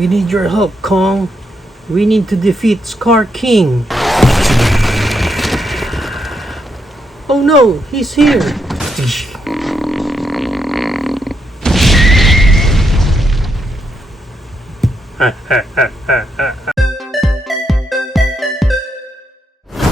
We need your help, Kong. We need to defeat Scar King. Oh no, he's here.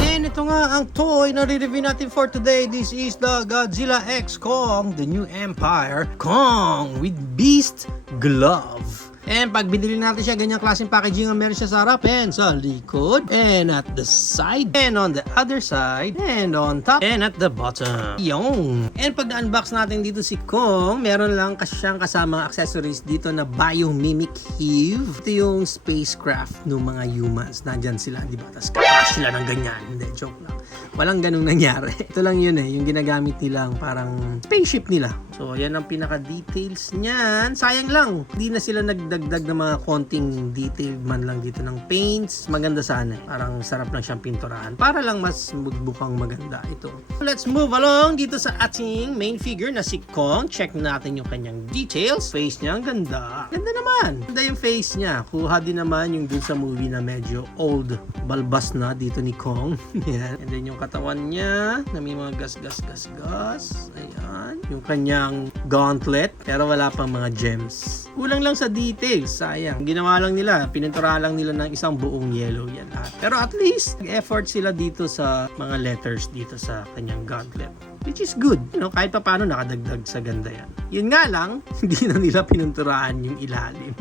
And ito nga ang toy na re-review natin for today. This is the Godzilla X Kong, the New Empire Kong with Beast Glove. And pag binili natin siya, ganyang klaseng packaging ang meron siya sa harap and sa likod and at the side and on the other side and on top and at the bottom. Yung. And pag na-unbox natin dito si Kong, meron lang siyang kasamang accessories dito na biomimic Eve. Ito yung spacecraft ng mga humans. Nandyan sila, di ba? Tapos crash sila ng ganyan. Hindi, joke lang. Walang ganung nangyari. Ito lang yun yung ginagamit nilang parang spaceship nila. So, yan ang pinaka-details niyan. Sayang lang, hindi na sila nagdagdag ng mga konting detail man lang dito ng paints. Maganda sana Parang sarap lang siyang pinturahan. Para lang mas mukhang maganda ito. Let's move along dito sa ating main figure na si Kong. Check natin yung kanyang details. Face niya, ang ganda. Ganda naman. Ganda yung face niya. Kuha din naman yung dun sa movie na medyo old, balbas na dito ni Kong. Yan. And then yung katawan niya na may mga gas. Ayan. Yung kanyang gauntlet. Pero wala pang mga gems. Kulang lang sa details. Sayang. Ginawa lang nila. Pininturahan lang nila ng isang buong yellow yan lahat. Pero at least, effort sila dito sa mga letters dito sa kanyang gauntlet. Which is good. Kahit pa paano nakadagdag sa ganda yan. Yun nga lang, hindi na nila pininturahan yung ilalim.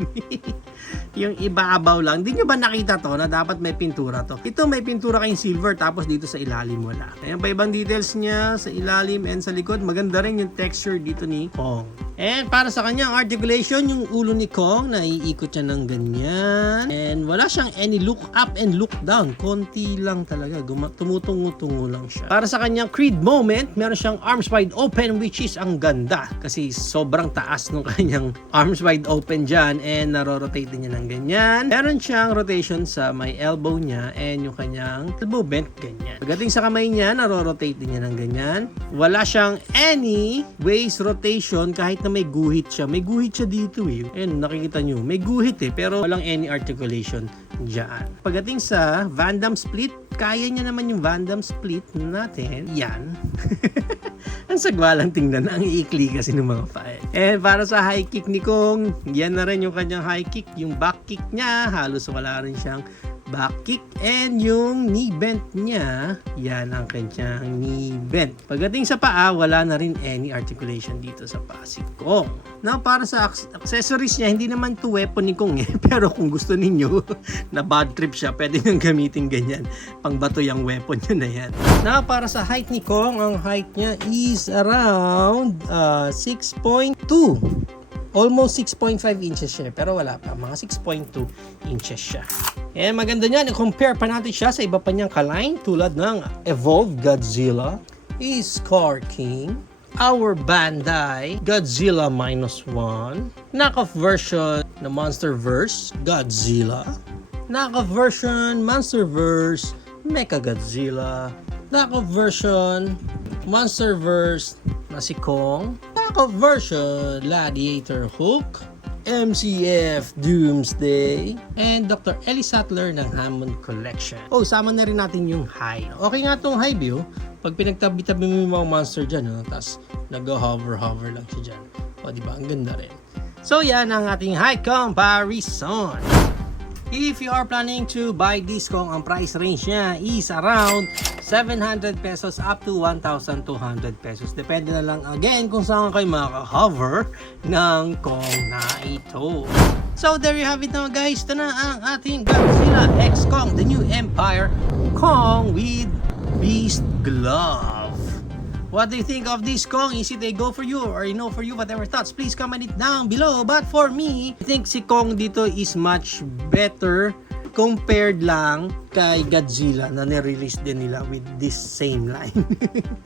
Yung ibabaw lang. Hindi nyo ba nakita to na dapat may pintura to? Ito may pintura kayong silver tapos dito sa ilalim wala. Ayan pa ibang details niya sa ilalim and sa likod. Maganda rin yung texture dito ni Kong. And para sa kanyang articulation, yung ulo ni Kong, naiikot siya ng ganyan. And wala siyang any look up and look down. Konti lang talaga. Tumutungo-tungo lang siya. Para sa kanyang Creed moment, meron siyang arms wide open which is ang ganda. Kasi sobrang taas ng kanyang arms wide open dyan and narorotate din niya ng ganyan. Meron siyang rotation sa may elbow niya and yung kanyang elbow bent ganyan. Pagdating sa kamay niya, narorotate din niya ng ganyan. Wala siyang any waist rotation kahit na may guhit siya. May guhit siya dito And nakikita nyo, may guhit pero walang any articulation dyan. Pagdating sa Van Damme split, kaya niya naman yung Van Damme split natin. Yan. Ang sagwalang tingnan, ang iikli kasi ng mga file. And para sa high kick ni Kong, yan na rin yung kanyang high kick. Yung back kick niya, halos wala rin siyang back kick. And yung knee bend niya, yan ang kanyang knee bend. Pagdating sa paa, wala na rin any articulation dito sa paa si Kong. Now, para sa accessories niya, hindi naman to weapon ni Kong Pero kung gusto ninyo na bad trip siya, pwede nyo gamitin ganyan. Pangbato yung weapon niya na yan. Now, para sa height ni Kong, ang height niya is around 6.2. Almost 6.5 inches siya, pero wala pa. Mga 6.2 inches siya. And maganda niyan, i-compare pa natin siya sa iba pa niyang kaline tulad ng Evolved Godzilla, Scar King, our Bandai Godzilla -1, knockoff version na Monsterverse Godzilla, knockoff version Monsterverse Mechagodzilla, knockoff version Monsterverse na si Kong, knockoff version Gladiator Hulk, MCF Doomsday, and Dr. Ellie Sattler ng Hammond Collection. Oh, sama na rin natin yung high. Okay nga itong high view. Pag pinagtabi-tabi mo yung mga monster dyan, tapos nag-hover lang siya dyan. O, diba? Ang ganda rin. So, yan ang ating high comparison. If you are planning to buy this Kong, ang price range niya is around 700 pesos up to 1,200 pesos. Depende na lang again kung saan kayo makaka-hover ng Kong na ito. So there you have it now guys. Ito na ang ating Godzilla X Kong, the New Empire Kong with Beast Glove. What do you think of this Kong? Is it a go for you or a no for you? Whatever thoughts, please comment it down below. But for me, I think si Kong dito is much better compared lang kay Godzilla na nirelease din nila with this same line.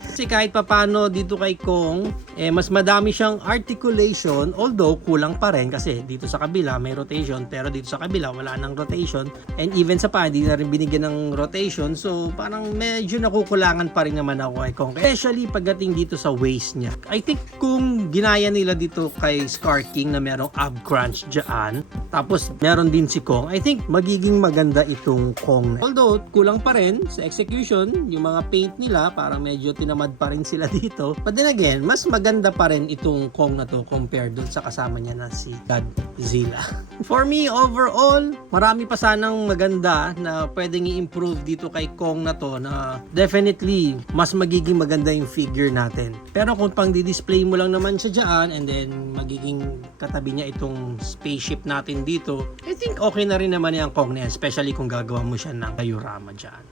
Kasi kahit papano dito kay Kong, mas madami siyang articulation, although kulang pa rin kasi dito sa kabila may rotation, pero dito sa kabila wala nang rotation, and even sa pa hindi na rin binigyan ng rotation, so parang medyo nakukulangan pa rin naman ako kay Kong, especially pagdating dito sa waist niya. I think kung ginaya nila dito kay Scar King na merong ab crunch dyan, tapos meron din si Kong, I think magiging maganda itong Kong. Although kulang pa rin sa execution, yung mga paint nila parang medyo tinamad pa rin sila dito, but then again mas maganda pa rin itong Kong na to compared dun sa kasama niya na si Godzilla. For me, overall, marami pa sanang maganda na pwedeng i-improve dito kay Kong na to, na definitely mas magiging maganda yung figure natin. Pero kung pang di-display mo lang naman siya dyan and then magiging katabi niya itong spaceship natin dito, I think okay na rin naman yung Kong na yan, especially kung gagawa mo siya ng diorama dyan.